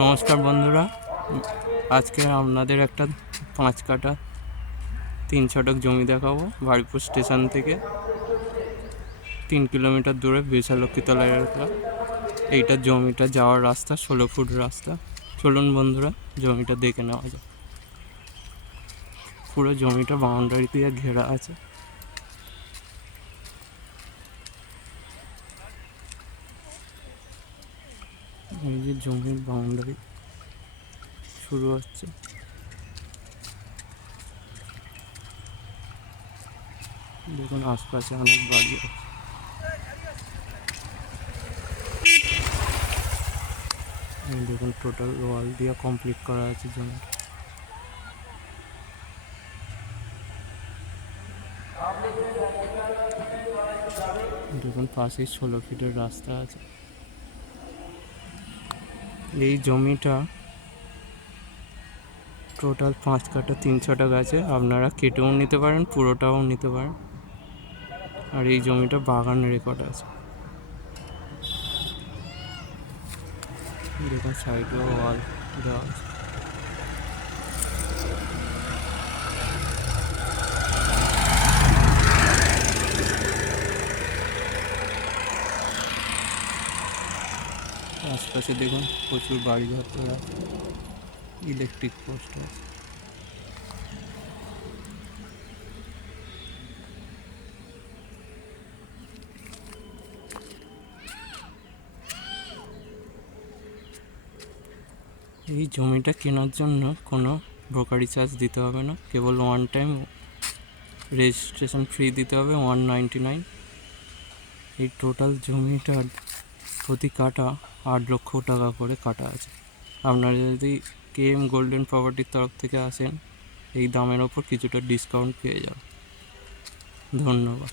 নমস্কার বন্ধুরা, আজকে আপনাদের একটা 5 কাঠা 3 ছটাক জমি দেখাবো। বারুইপুর স্টেশন থেকে 3 কিলোমিটার দূরে বিশালক্ষীতলা এলাকা। এইটা জমিটা যাওয়ার রাস্তা, 16 ফুট রাস্তা। চলুন বন্ধুরা, জমিটা দেখে নেওয়া যায়। পুরো জমিটা বাউন্ডারি দিয়ে ঘেরা আছে। এই যে জমির বাউন্ডারি শুরু হচ্ছে। দেখুন আশপাশে অনেক বাড়ি আছে। দেখুন টোটাল ওয়াল দিয়ে কমপ্লিট করা আছে জমি। দেখুন পাশেই 16 ফিটের রাস্তা আছে। এই জমিটা টোটাল 5 কাঠা 3 ছটাক আছে। আপনারা কেটেও নিতে পারেন, পুরোটাও নিতে পারেন। আর এই জমিটা বাগান রেকর্ড আছে। দেখুন সাইডেও ওয়াল দেওয়া আছে। আশপাশে দেখুন প্রচুর বাড়ি ঘর আছে, ইলেকট্রিক পোস্ট আছে। এই জমিটা কেনার জন্য কোনো ব্রোকারি চার্জ দিতে হবে না, কেবল ওয়ান টাইম রেজিস্ট্রেশন ফ্রি দিতে হবে 199। এই টোটাল জমিটার প্রতি কাঠা 8 লক্ষ টাকা করে কাটা আছে। আপনারা যদি KM গোল্ডেন প্রপার্টির তরফ থেকে আসেন, এই দামের ওপর কিছুটা ডিসকাউন্ট পেয়ে যাবেন। ধন্যবাদ।